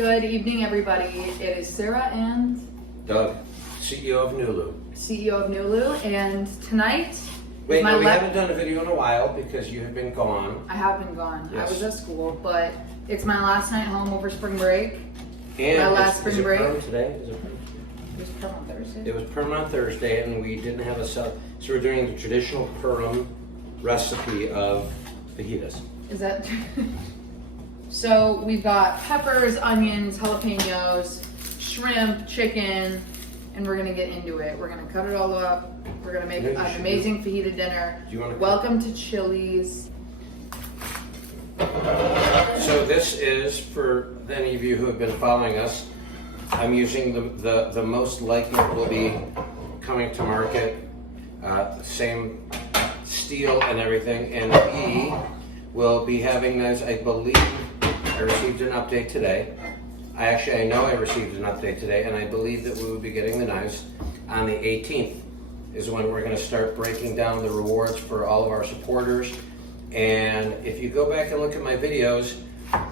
Good evening, everybody. It is Sarah and Doug, CEO of NULU, and tonight Wait, no, we haven't done a video in a while because you have been gone. I have been gone. Yes. I was at school, but it's my last night home over spring break. And my last spring break. Perm today? Is it perm? It was perm on Thursday. It was perm on Thursday, and we didn't have a sub. So we're doing the traditional perm recipe of fajitas. Is that? So we've got peppers, onions, jalapenos, shrimp, chicken, and we're gonna get into it. We're gonna cut it all up. We're gonna make an amazing fajita dinner. Welcome to Chili's. So this is, for any of you who have been following us, I'm using the most likely will be coming to market, same steel and everything, and we will be having those. I believe I received an update today. I know I received an update today, and I believe that we will be getting the knives on the 18th is when we're going to start breaking down the rewards for all of our supporters. And if you go back and look at my videos,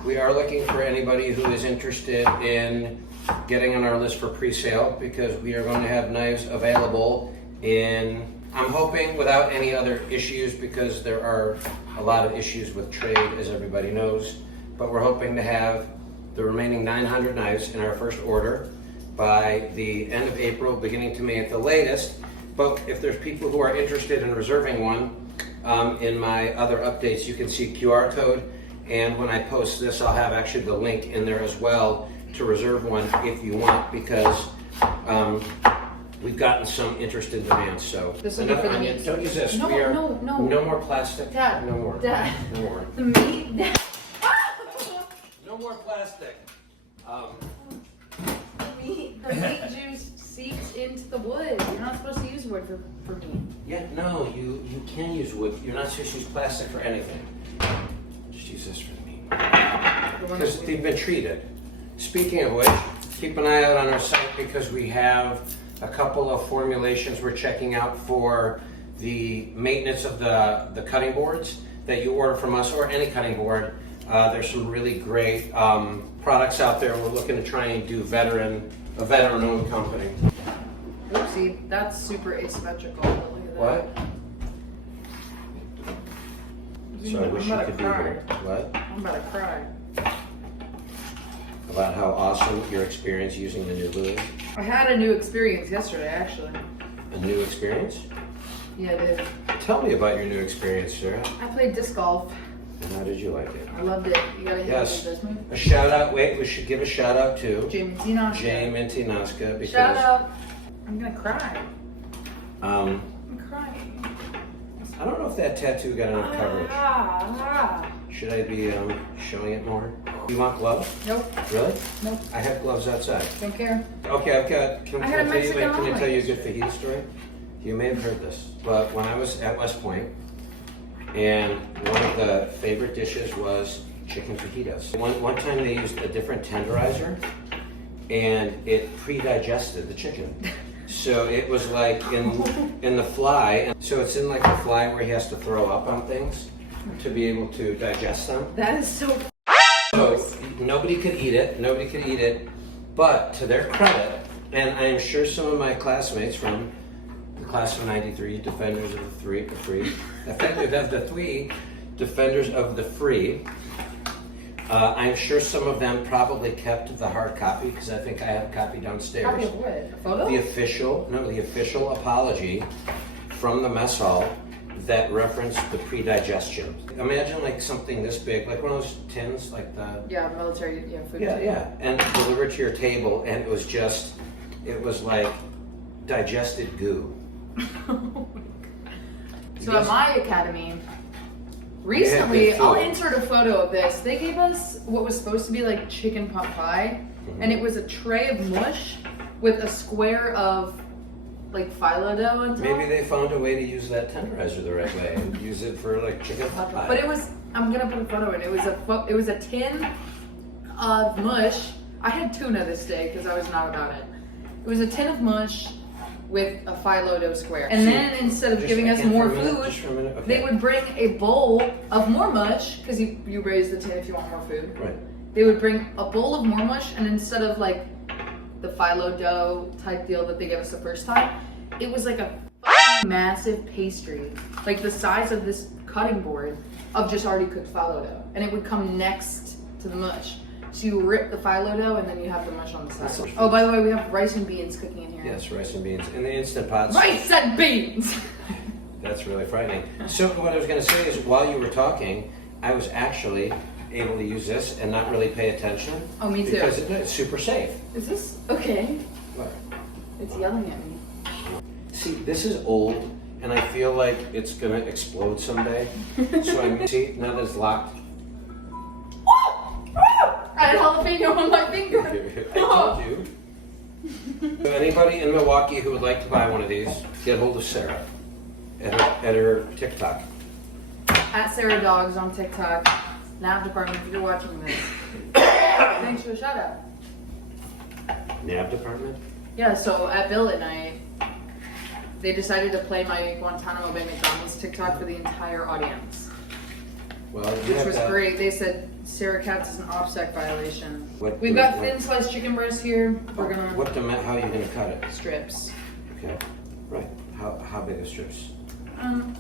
we are looking for anybody who is interested in getting on our list for pre-sale, because we are going to have knives available in, I'm hoping without any other issues, because there are a lot of issues with trade, as everybody knows, but we're hoping to have the remaining 900 knives in our first order by the end of April, beginning to May at the latest. But if there's people who are interested in reserving one, in my other updates, you can see QR code, and when I post this, I'll have actually the link in there as well to reserve one if you want, because we've gotten some interest in demand. So This will be for the meat. Don't use this. No. No more plastic. Dad. No more. Dad. No more. The meat. Dad. No more plastic. The meat juice seeps into the wood. You're not supposed to use wood for meat. Yeah, no, you can use wood. You're not supposed to use plastic for anything. Just use this for the meat. Because they've been treated. Speaking of which, keep an eye out on our site, because we have a couple of formulations we're checking out for the maintenance of the cutting boards that you order from us, or any cutting board. There's some really great products out there. We're looking to try and do a veteran-owned company. Oopsie, that's super asymmetrical. Look at that. What? So I wish you could be cry. here. What? I'm about to cry. About how awesome your experience using the NULU'ing? I had a new experience yesterday, actually. A new experience? Yeah, I did. Tell me about your new experience, Sarah. I played disc golf. And how did you like it? I loved it. You gotta hit Yes. this move. A shout out. Wait, we should give a shout out to Jamie Tinoska. Jamie Tinoska, because Shout out. I'm gonna cry. I'm crying. I don't know if that tattoo got enough coverage. Should I be showing it more? You want gloves? Nope. Really? Nope. I have gloves outside. Don't care. Okay, I've got. Can I got a Mexican I tell you a good omelet. fajita story? You may have heard this, but when I was at West Point, and one of the favorite dishes was chicken fajitas. One time they used a different tenderizer, and it pre-digested the chicken. So it was like in the fly. So it's in like the fly where he has to throw up on things to be able to digest them. That is so. So nobody could eat it, but to their credit, and I am sure some of my classmates from the class of '93, defenders of the free, effective of the three, defenders of the free, I'm sure some of them probably kept the hard copy, because I think I have a copy downstairs. Copy of what? A photo? The official apology from the mess hall that referenced the pre-digestion. Imagine like something this big, like one of those tins, like the... Yeah, military, food. Yeah, and delivered to your table, and it was like digested goo. So at my academy, recently, I'll insert a photo of this. They gave us what was supposed to be like chicken pot pie, and it was a tray of mush with a square of like phyllo dough on top. Maybe they found a way to use that tenderizer the right way and use it for like chicken pot pie. But it was, I'm gonna put a photo in. It was a tin of mush. I had tuna this day because I was not about it. It was a tin of mush with a phyllo dough square. And then instead of giving us more food, they would bring a bowl of more mush, because you raise the tin if you want more food. Right. they would bring a bowl of more mush, and instead of like the phyllo dough type deal that they gave us the first time, it was like a massive pastry, like the size of this cutting board of just already cooked phyllo dough, and it would come next to the mush. So you rip the phyllo dough, and then you have the mush on the side. Oh, by the way, we have rice and beans cooking in here. Yes, rice and beans in the Instant Pot. Rice and beans. That's really frightening. So what I was going to say is, while you were talking, I was actually able to use this and not really pay attention. Oh, me too. Because it's super safe. Is this okay? What? It's yelling at me. See, this is old, and I feel like it's going to explode someday. So I'm, see, now that it's locked. I had jalapeno on my finger. I told you. So anybody in Milwaukee who would like to buy one of these, get hold of Sarah at her TikTok. At Sarah Dogs on TikTok. Nav department, if you're watching this. Thanks for the shout out. NAB department? Yeah, so at Bill at Night, they decided to play my Guantanamo Bay McDonald's TikTok for the entire audience. Well, Which was great. They said Sarah Katz is an OPSEC violation. We've what- got thin sliced chicken breast here. We're gonna how are you gonna cut it? strips. Okay, right. How big are strips?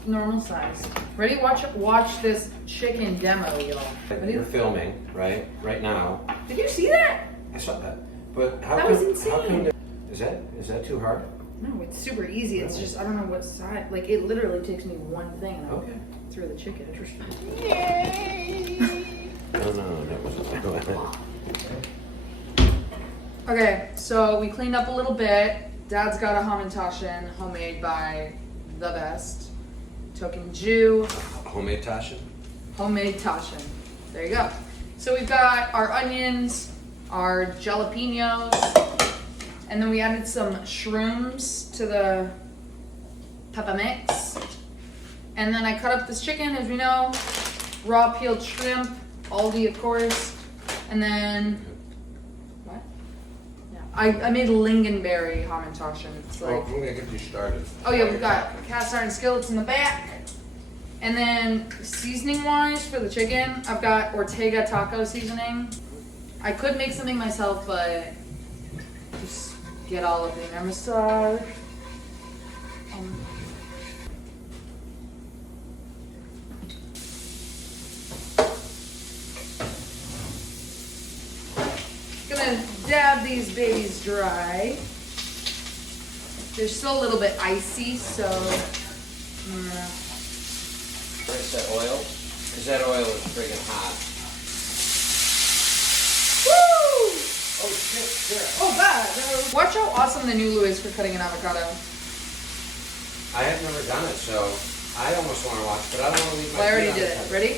Normal size. Ready? Watch this chicken demo, y'all. Ready? You're filming, right? Right now. Did you see that? I saw that. But how That come, was insane. How come is that too hard? No, it's super easy. It's just I don't know what size. Like it literally takes me one thing. And I Okay. throw the chicken. Interesting. Yay! No, that wasn't. Go ahead. Okay, so we cleaned up a little bit. Dad's got a hamantaschen homemade by the best. Token Jew. Homemade Tasha? Homemade taschen. There you go. So we've got our onions, our jalapenos, and then we added some shrooms to the pepper mix. And then I cut up this chicken, as we know, raw peeled shrimp, Aldi of course, and then what? Yeah, I made lingonberry hamantaschen. It's like I'm gonna get you started. oh yeah, we've got cast iron skillets in the back. And then seasoning wise for the chicken, I've got Ortega taco seasoning. I could make something myself, but just get all of the massage. Gonna dab these babies dry. They're still a little bit icy, so Rinse that oil, because that oil is friggin' hot. woo! Oh shit, Sarah. Oh god! Watch how awesome the NULU is for cutting an avocado. I have never done it, so I almost want to watch, but I don't want to leave my Well, I already feet on did the it. top. Ready?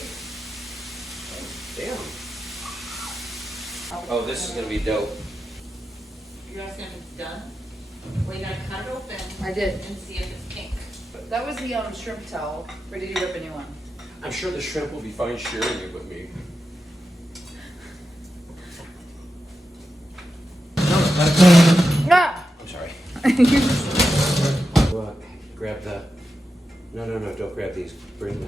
Damn. Oh, this is gonna be dope. You're asking if it's done? Well, you gotta cut it open I did. and see if it's pink. That was the shrimp towel. Or did you rip a new one? I'm sure the shrimp will be fine sharing it with me. Ah! I'm sorry. You just- Grab the. No, don't grab these. Bring the.